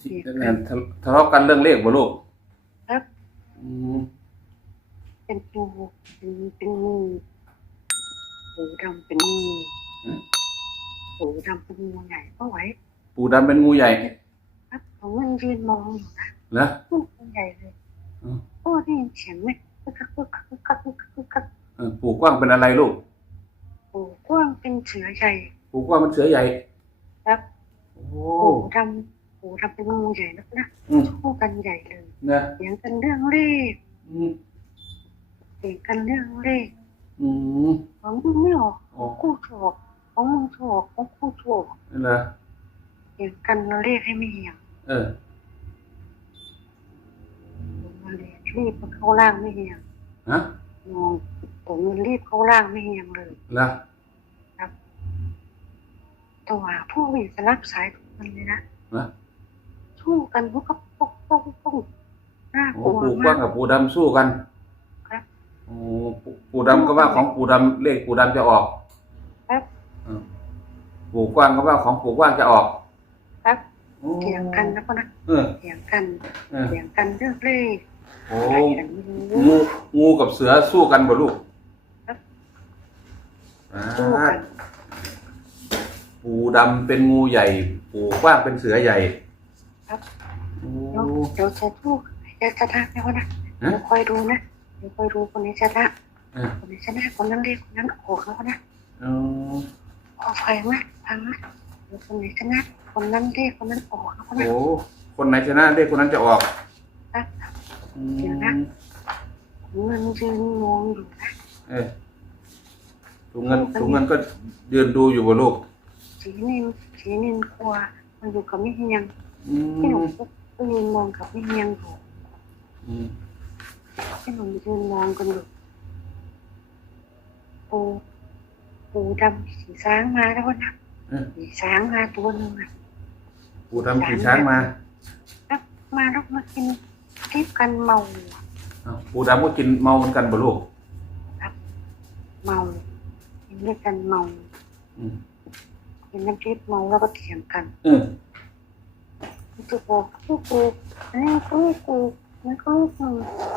ที่นั่นทะทะเลาะกันเรื่องเลขบ่ลูกครับ อืมเป็นปูเป็นเป็นงูปูดำเป็นงูปูดำเป็นงูใหญ่ก็ไหวปูดำเป็นงูใหญ่ ครับผมมันยืนมองอยู่นะเหรองูใหญ่เลยโอ้ได้ยินเสียงไหมกึกกักกึกกักกึกกักกึกกักกึกกักปูกว้างเป็นอะไรลูกปูกว้างเป็นเสือใหญ่ปูกว้างมันเสือใหญ่ ครับโอ้ปูดำ ปูดำเป็นงูใหญ่แล้วนะอืมคู่กันใหญ่เลยนะเถียงกันเรื่องเลขอืมเถียงกันเรื่องเลขอืมของมึงไม่ออกขอ๋อองคู่โชคของมึงโชคของคู่โชคนั่นเหรอเถียงกันเราเลขให้ไม่เหี่ยงเออมันเลยรีบมันเข้าล่างไม่เหี่ยงฮะมองผมมันรีบเข้าล่างไม่เหี่ยงเลยเหรอตัวผู้หญิงจะรับสายทุกคนเลยนะนะ สู้กันพวกก็ปุ๊กปุ๊กปุ๊กน่ากโอ้ลัวปู่กว้ามางกกับปู่ดำสู้กันครับ โอ้ปู่ปู่ดำก็ว่าของปู่ดำเลขปู่ดำจะออกครับเออปู่กว้างก็ว่าของปู่กว้างจะออกครับโอ้เถียงกันแล้วก็นะเออเถียงกันเออเถียงกันเรื่องเลขโอ้อะไรกันไม่รู้ งูงูกับเสือสู้กันบ่ลูกครับ อ่าสู้กันปูดำเป็นงูใหญ่ ปูกว้างเป็นเสือใหญ่ ครับโอ้เดี๋ยวเดี๋ยวจะพูดจะชนะไม่ว่านะฮะเดี๋ยวคอยดูนะเดี๋ยวคอยดูคนนี้ชนะเออคนนี้ชนะคนนั้นเลขคนนั้นออกแล้วนะเออพอไฟไหมพังนะเดี๋ยวคนนี้ชนะคนนั้นเลขคนนั้นออกแล้วนะโอ้คนไหนชนะเลขคนนั้นจะออกครับอืมเดี๋ยวนะเงินยืนมองอยู่นะเออถุงเงินถุงเงินก็ยืนดูอยู่บ่ลูกสีนินสีนินกลัวมันอยู่กับไม่เฮียงอื พี่หนุ่มมก็ยืนมองกับไม่เฮียงอยู่อืมพี่หนุ่มยืนมองกันอยู่ปูปูดำสีช้างมาแล้วนะเออสีช้างมาตัวหนึ่งอะปูดำขี่ช้างมาแล้วมาแล้วมากินทิพกันเมาอ้าวปูดำก็กินเมาเหมือนกันบ่ลูกเมากินด้วยกันเมาอืมกินน้ำทิพเมาแล้วก็เถียงกันเออ กูบอกกูกูอันนี้กูกูนี่ก็ลูกมึง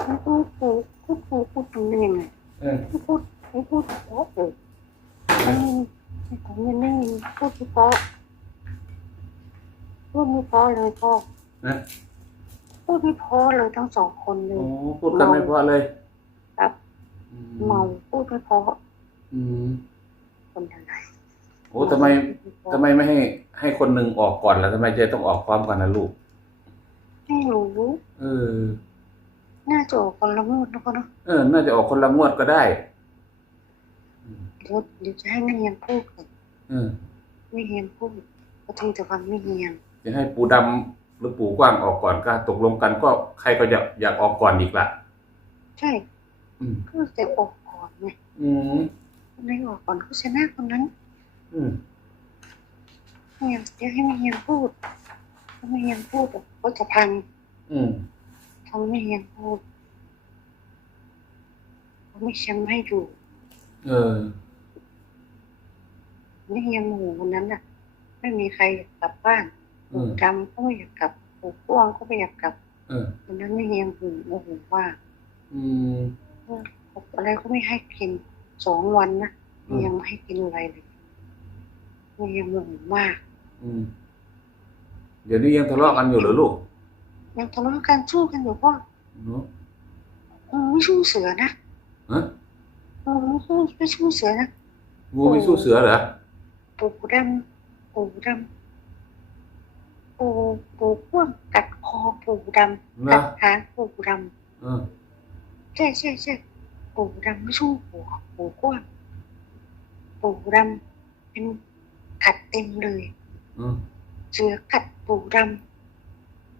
นี่กูกูกูกูพูดตรงนี้ไงเออกูพูดกูพูดโอ้โหอันนี้ผมยังไม่มีพูดที่เพราะพูดไม่เพราะเลยพ่อนะพูดไม่เพราะเลยทั้งสองคนเลโอ้ยพูดกันไม่เพราะเลย ครับอืเมาพูดไม่เพราะอืมคนอะไร โอ้ทำไมทำไมไม่ให้ ให้คนหนึ่งออกก่อนล่ะทำไมจะต้องออกพร้อมกันนะลูก ไม่รู้ เออ น่าจะออกคนละมูดแล้วก็เนาะเออ น่าจะออกคนละงวดก็ได้อืมเดี๋ยวเดี๋ยวจะให้ไม่เฮียนพูดก่อนเออไม่เฮียนพูดก็ถึงจะฟังไม่เฮียนจะให้ปูดำหรือปูกว้างออกก่อนก็ตกลงกันก็ใครก็อยากอยากออกก่อนอีกละใช่อืมก็จะออกก่อนไงอืมคนไหนออกก่อนก็ชนะคนนั้น อืมเฮียนเดี๋ยวให้ไม่เฮียนพูดถ้าไม่เฮียนพูดอะก็จะพังอืมทำไม่เฮียนพูดเขาไม่แชมป์ให้ดูเออไม่เฮียนหมู่คนนั้นน่ะ ไม่มีใครอยากกลับบ้านอืมดำก็ไม่อยากกลับปู่กว้างก็ไม่อยากกลับเออ วันนั้นไม่เฮียนหูโมโหว่าอืม อะไรก็ไม่ให้กินสองวันนะอืม ยังไม่ให้กินอะไรเลย ไม่ยังโมโหมากอืมเดี๋ยวนี้ยังทะเลาะกันอยู่เหรอลูก ยังทะเลาะกันสู้กันอยู่พ่อเนาะเออไม่สู้เสือนะฮะเออไม่สู้ไม่สู้เสือนะงูไม่สู้เสือเหรอปู่ดำปู่ดำปู่ปู่พ่วงกัดคอปู่ดำเหรกัอดหางปู่ดเออำใช่ใช่ใช่ปู่ดำไม่สู้ปู่ปู่พ่วงปู่ดำเป็น กัดเต็มเลยเออเสือกัดปู่ด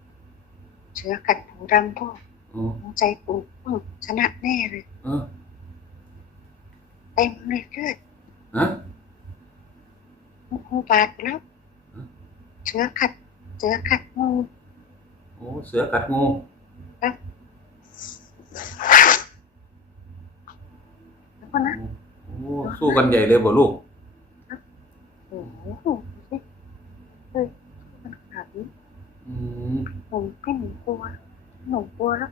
ำเสือกัดปู่ดำพ่อเออสงใจปู่พ่วงชนะแน่เลยเออเต็มเลยเลือดฮะงูบาดไปแล้วฮะเสือกัด เสือกัดงูโอ้เสือกัดงูแล้วก็นะโอ้สู้กันใหญ่เลยบ่ลูก โอ้โหดูสิเฮ้ยมันขนาดนี้อืมหนูพี่หนูกลัวหนูกลัวแล้ว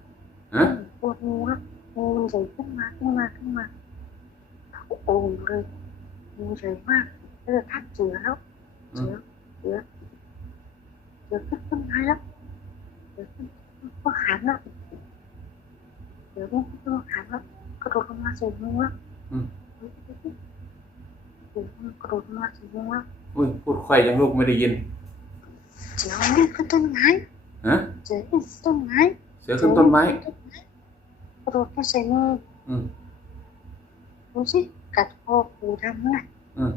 ฮะหนูกลัวงูแล้วงูมันใหญ่ขึ้นมาขึ้นมา ขึ้นมาโอ่งเลยงูใหญ่มากเลือดทับเสือแล้วอืเสืมอเสือเสือขึ้นต้นไม้แล้วเสือขึ้นก็หันแล้วเสือขึ้นต้นหันแล้วกระโดดลงมาใส่งูแล้วอืมเสือมันกระโดดลงมาใส่งูแล้วอุ้ยพูดค่อยยังลูกไม่ได้ยิน เสือมันวิ่งขึ้นต้นไม้ฮะเสือขึ้นต้นไม้เสือขึ้นต้นไม้กระโดดมาใส่งูอืมดูสิกัดคอปูดำน่ะอืม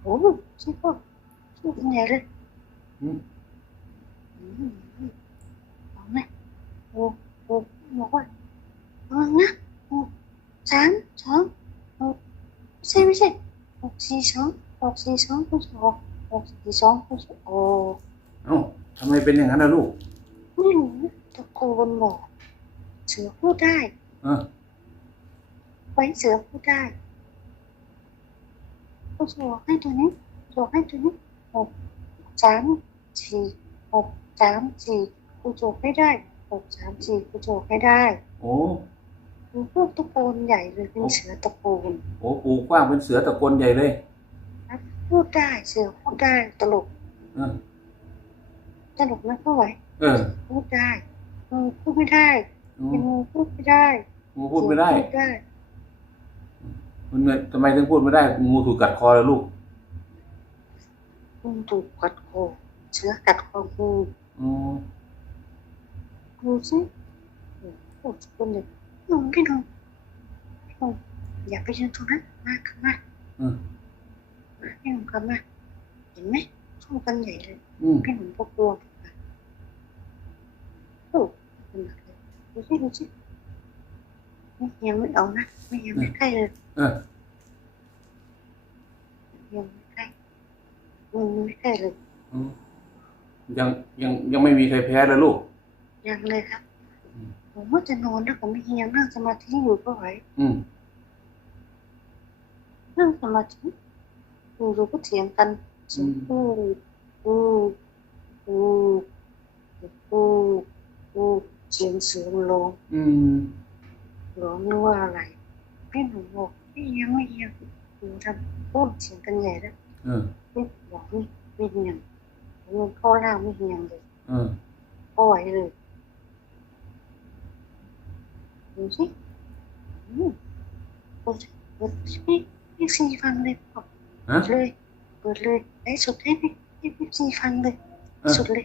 โอ้โหชิโก้ชิโก้ใหญ่เลยอืมอืมเอาไหมโอ้โหบอกว่าเอานะหกสามสองหกไม่ ใช่ไม่ใช่หกสี่สองหกสี่สองคุณสองหกสี่สองคุณสองโอ้เอ้าทำไมเป็นอย่างนั้นนะลูกไม่รู้ตะโกนบอกเสือพูดได้เออไว้เสือพูดได้ก็จะบอกให้ตัวนี้บอกให้ตัวนี้หกสามสี่หกสามสี่กูจบไม่ได้หกสามสี่กูจบไม่ได้ โอ้ มันพูดตะโกนใหญ่เลยเป็นเสือตะโกนโอ้ปูกว้างเป็นเสือตะโกนใหญ่เลยพูดได้เสือพูดได้ตลกเออตลกไม่เข้าไหวเออพูดได้งูพูดไม่ได้อืเป็นมงูพูดไม่ได้งูพูดไม่ได้เสือพูดได้มันเนี่ยทำไมถึงพูดไม่ได้ งูถูกกัดคอแล้วลูกงูถูกกัดคอเสือกัดคองูอ๋อดูสิโอ้โหคนเลย หนุ่มพี่หนุ่มพี่หนุ่มอย่าไปยืนตรงนั้นมาขับมาอืมมาพี่หนุ่มขับมาเห็นไหมสู้กันใหญ่เลยอืมพี่หนุ่มก็กลัวเหมือนกันโอ้เป็นหนักเลยดูสิดูสิไม่ยังไม่เอานะไม่ยังไม่ใกล้เลยเออยังไม่ใกล้ยังไม่ใกล้เลยอืมยังยังยังไม่มีใครแพ้เลยลูกยังเลยครับอืม ผมว่าจะนอนแล้วผมไม่ยังนั่งสมาธิอยู่ก็ไหวอืมนั่งสมาธิอยู่ๆก็เถียงกันเสียงอู้อู้อู้อู้อู้เสียงเสือมันร้องอืมร้องนึกว่าอะไร พี่หนูบอกไม่เอียังไม่เอียังหนูทำพูดเสียงกันใหญ่แล้วเออพี่บอกนี่ไม่เอียงเงินเข้าล่างไม่เอียงเลยเออก็ไหวเลย ดูสิอืมดูสิเปิดพี่พี่ซีฟังเลยบอกฮะเปิดเลยเปิดเลยไอ้สุดให้พี่พี่พี่ซีฟังเลย เออสุดเลย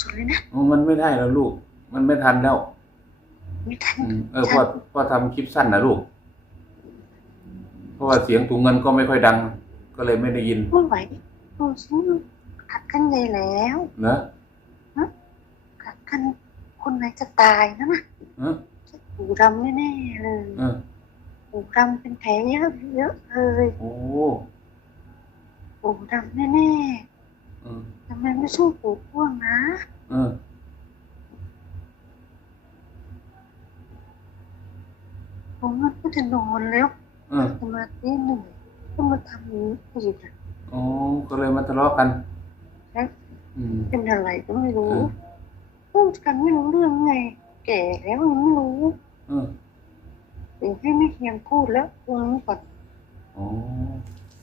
สุดเลยนะอ๋อมันไม่ได้แล้วลูก มันไม่ทันแล้วไม่ทันอืมเออเพราะเพราะทำคลิปสั้นนะลูก เพราะว่าเสียงถุงเงินก็ไม่ค่อยดัง ก็เลยไม่ได้ยินไม่ไหวดูสิขัดกันใหญ่แล้วเนอะขัดกันคนไหนจะตายนะนะเออ หูดำแน่ๆเลยเออหูดำเป็นแผลเยอะเยอะเลยโอ้หูดำแน่เออๆทำไมไม่สู้หูพ่วงนะเออผมมันก็จะนอนแล้วเออสมาธิหนึ่งก็มาทำอย่างนี้อีกอะอ๋อก็เลยมาทะเลาะกัน แล้วอืม เป็นอะไรก็ไม่รู้เออ พูดกันไม่รู้เรื่องไง แก่แล้วยังไม่รู้ เออเดี๋ยวให้ไม่เฮียงพูดแล้วพูดนี้ก่อนอ๋อ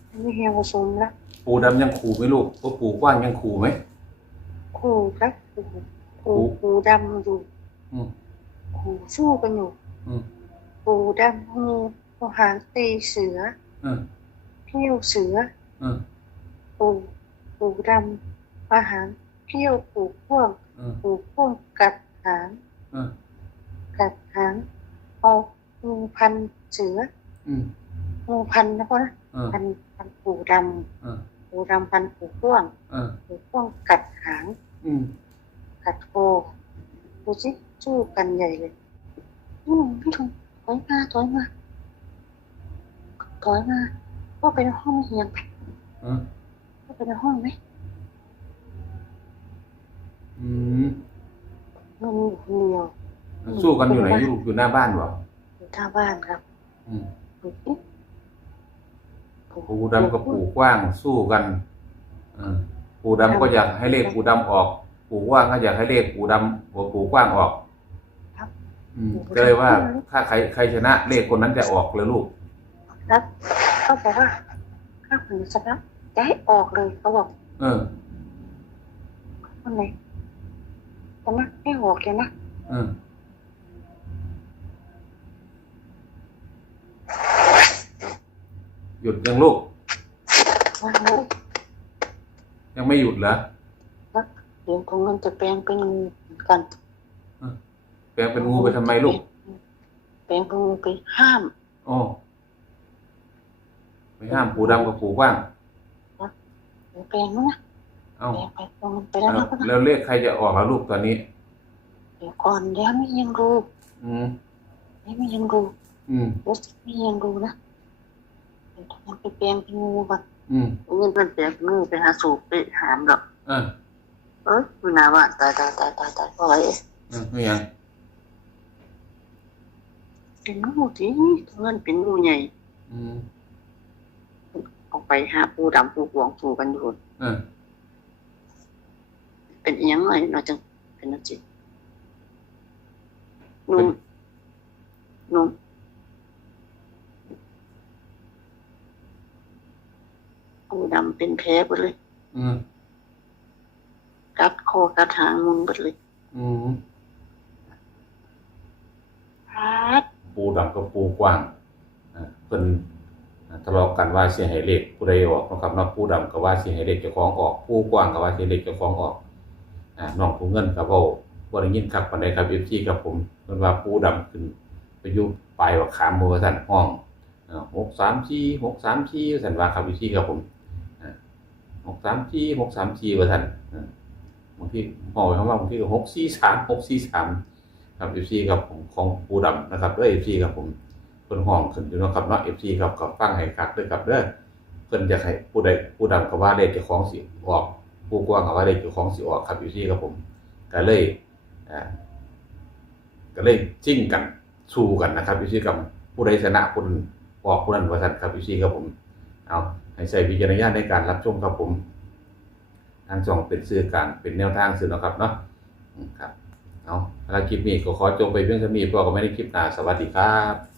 ให้ไม่เฮียงผสมแล้วปูดำยังขู่ไหมลูกว่าปูกว้างยังขู่ไหมขู่ครับขู่ขู่ขู่ขู่ดำอยู่อืมขู่สู้กันอยู่อืมขู่ดำงูเอาหางตีเสือเออเขี้ยวเสือเออปู่ปู่ดำอาหารเขี้ยวปู่พ่วงเออปู่พ่วงกัดหางเออกัดหางเอางูพันเสืออืมงูพันนะพ่อนะเออพันพันปู่ดเออำปู่ดำพันปู่พ่วงเออปู่พ่วงกัดหางอืมกัดคอดูสิสู้กันใหญ่เลยอืมพี่ทงถอยมาถอยมาถอยมาก็ไปในห้องเฮียงไปเออก็ไปในห้องไหมอืมมันอยู่คนเดียว สู้กันอยู่ไหนอยู่อยู่หน้าบ้านเปล่าอยู่ท่าบ้านครับอืมดูสิปูดำกับปูกว้างสู้กันเออปูปู่ดำก็อยากให้เลขปู่ดำออก ปู่กว้างก็อยากให้เลขปู่ดำหัวปู่กว้างออกครับอืมก็เลยว่าถ้าใครใครชนะเลขคนนั้นจะออกเลยลูก ครับก็บอกว่าถ้าคุณสักแล้วจะให้ออกเลยเขาบอก เออคนไหนจะนะให้ออกเลยนะเออ หยุดยังลูกว่าเลยยังไม่หยุดเหรอเดี๋ยวของเงินจะแปลงเป็นงูเหมือนกันแปลงเป็นงูไปทำไมลูก แปลงเป็นงูไปห้ามโอ้ไปห้ามปู่ดำกับปู่กว้างเดี๋ยวแปลงนู้นนะเอ้าแปลงไปตรงนั้นไปแล้วเอานะก็นะแล้วเลขใครจะออกแล้วลูกตอนนี้ เดี๋ยวก่อนเดี๋ยวไม่ยังรู้อืมเดี๋ยวไม่ยังรู้อืมเดี๋ยวไม่ยังรู้นะ ไปแปลงเป็นงูก่อนอืมเงินเป็นแปลงเป็นงูไปหาสูบไปหามดอก เออเออคุณนาว่าตายตายตายตายตายพอไว้เออไม่ยังเป็นงูที่เงินเป็นงูใหญ่อืมออกไปหาปูดำปูหวงปูกันอยู่เออ เป็นเอียงเลยเราจะเป็นนักจิตนุ่มนุ่ม ปูดำเป็นแผลหมดเลยอืมกัดคอกัดหางมุนหมดเลยอืมฮัดปูดำกับปูกว้างอ่าเพิ่นอ่าทะเลาะกันว่าสิให้เลขผู้ใดออกเนาะครับเนาะปูดำก็ว่าสิให้เลขเจ้าของออกปูกว้างก็ว่าสิให้เลขเจ้าของออกอ่าน้องผู้เงินก็เว้าบ่ได้ยินคักปานใดครับ FG ครับผมเพิ่นว่าปูดำขึ้นไปอยู่ปลายว่าขามมือสั่นห้องอ่า634 634ว่าซั่นว่าครับ FG ครับผมอ่า 634 634ว่าซั่นอ่าบางทีห้อไว้คำว่าบางทีก็643 643ครับ FC ครับผมของปูดำนะครับด้วอ FC ครับผมเพิ่นห้องขึ้นอยู่นะครับเนาะ FC ครับกับฟังให้คักด้อครับเด้อเพิ่นอยากให้ผู้ใดผู้ดำก็ว่าเลขเจ้าของสิออก ผู้กว้างก็ว่าเลขเจ้าของสิออกครับ FC ครับผมก็เลยอ่าก็เลยจิ้งกันสู้กันนะครับ FC กับผู้ใดชนะคนออกผู้นั้นว่าซั่นครับ FC ครับผมเอา ให้ใช้วิจารณญาณในการรับชมครับผม ทางช่องเป็นสื่อการเป็นแนวทางสื่อนะครับเนาะครับเอาแล้วคลิปนี้ก็ขอจบไปเพียงเท่านี้พอก็ไม่ได้คลิปหน้าสวัสดีครับ